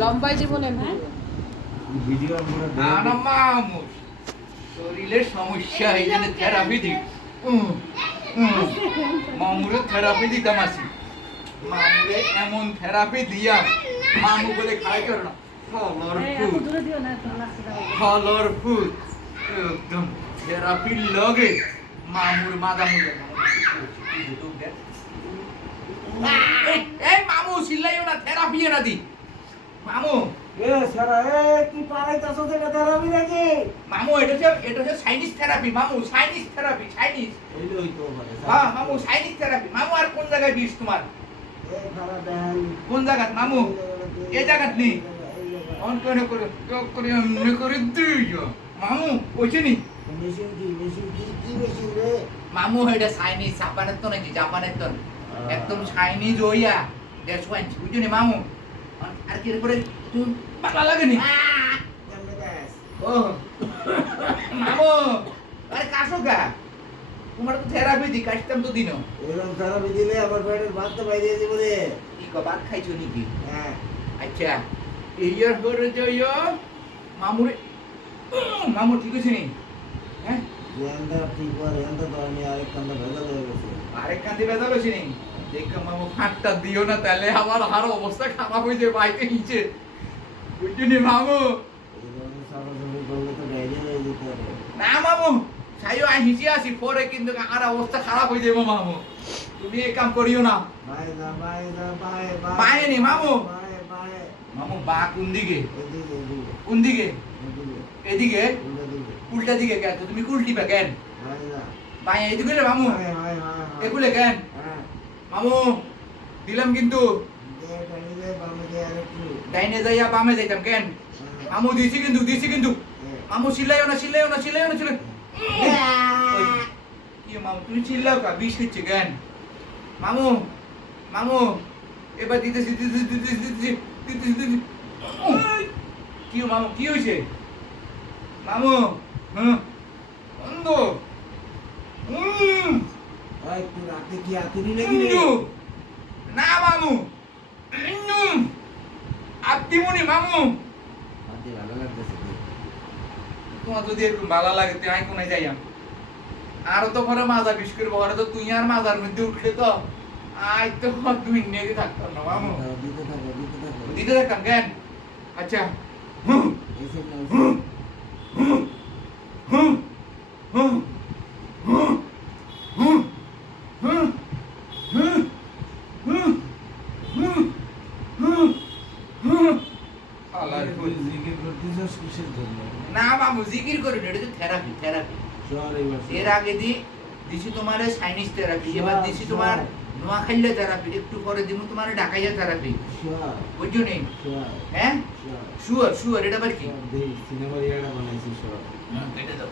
লম্বাই জীবনে হ্যাঁ ভিডিও আমরা না মামু শরীরের সমস্যা এই জন্য থেরাপি দি মামুরে থেরাপি দিতাম আসি মামুরে এমন থেরাপি দিয়া মামু বলে খাই করো না ফলর ফুড একদম থেরাপির লগে মামুর মাদা মুলে এই মামু সিল্লাইও না থেরাপি এরা দি মামু এ সারা এ কি পারাইতাছ এটা থেরাপি নাকি মামু এটা হচ্ছে চাইনিজ থেরাপি মামু চাইনিজ থেরাপি চাইনিজ এইটাই তো মানে হ্যাঁ মামু চাইনিজ থেরাপি মামু আর কোন জায়গায় বিষ তোমার এ খারা দেন কোন জায়গাত মামু এই জায়গাত নেই অন করে দিও মামু কইছে নি মেশিন কি মেশিন রে মামু এটা চাইনিজ জাপানের তো নাকি জাপানের তো একদম চাইনিজ ওইয়া দ্যাটস ওয়াই বুঝছো নি মামু আর কি করে তুমি ভালো লাগে নি কেমনে গাছ ও মামু আরে কাশো গা তোমার তো থেরাপি দি কাটতাম তো দিনো এরকম থেরাপি দিলে আমার পেটের ভাত তো বাইরে যাবে রে কি কবাত খাইছো নাকি হ্যাঁ আচ্ছা ইয়ার হরে জয় মামুরে মামু ঠিক আছে নি হ্যাঁ এন্ডা ঠিক করে এন্ডা তো আমি আরেক কান্দা ভেজা হয়ে গেছে আরেক কান্দি বেজাল হয়েছে নি দেখ মামু ফাঁকটা দিও না তাহলে আমার আরো অবস্থা খারাপ হয়ে যাবে বাইকে নিচে বুঝছো নি মামু এই ধরনের সারাসারি করলে তো বাইরে হয়ে যেতে হবে না মামু সাইও আই হিসি আসি পরে কিন্তু আর অবস্থা খারাপ হয়ে যাবে মামু তুমি এই কাম করিও না বাই বায়ে নি মামু বাই মামু বা কোন দিকে এদিকে কোন দিকে এদিকে এদিকে উল্টা দিকে কেন তুমি উল্টি পা কেন বাই না বায়ে এদিকে রে মামু বাই এগুলে কেন হ্যাঁ মামু দিলাম কিন্তু দে পানি দে বামে দে আরেকটু ডাইনে যাইয়া বামে যাইতাম কেন মামু দিছি কিন্তু মামু চিল্লাইও না চিল্লাই কি মামু তুমি চিল্লাও কা বিষ হচ্ছে কেন মামু মামু এবার দিতেছি কি মামু কি হয়েছে মামু হ্যাঁ বন্ধ ওই তুই রাতে কি আতুরি নাকি রে না মামু আত্মীমনি মামু আতে ভালো লাগতেছে তোমার যদি এরকম ভালো লাগে তুই আই কোনায় যাইয়াম আরো তো পরে মাজা বিষ করবো ওরা তো তুই আর মাজার মধ্যে উঠলে তো আই তো দুই নিয়ে থাকতাম না মামু দিতে থাকো দিতে থাকতাম কেন আচ্ছা এসে না জিকির করতেছস কিসের জন্য না মামু জিকির করি না এটা তো থেরাপি সর এবার এর আগে দিছি তোমার চাইনিজ থেরাপি এবার দিছি তোমার নোয়াখাইলে থেরাপি একটু পরে দিমু তোমার ঢাকাইয়া থেরাপি সর বুঝছো নি সর হ্যাঁ সর শুয়ার এটা আবার কি সিনেমার ইয়াটা বানাইছি সর কেটে দাও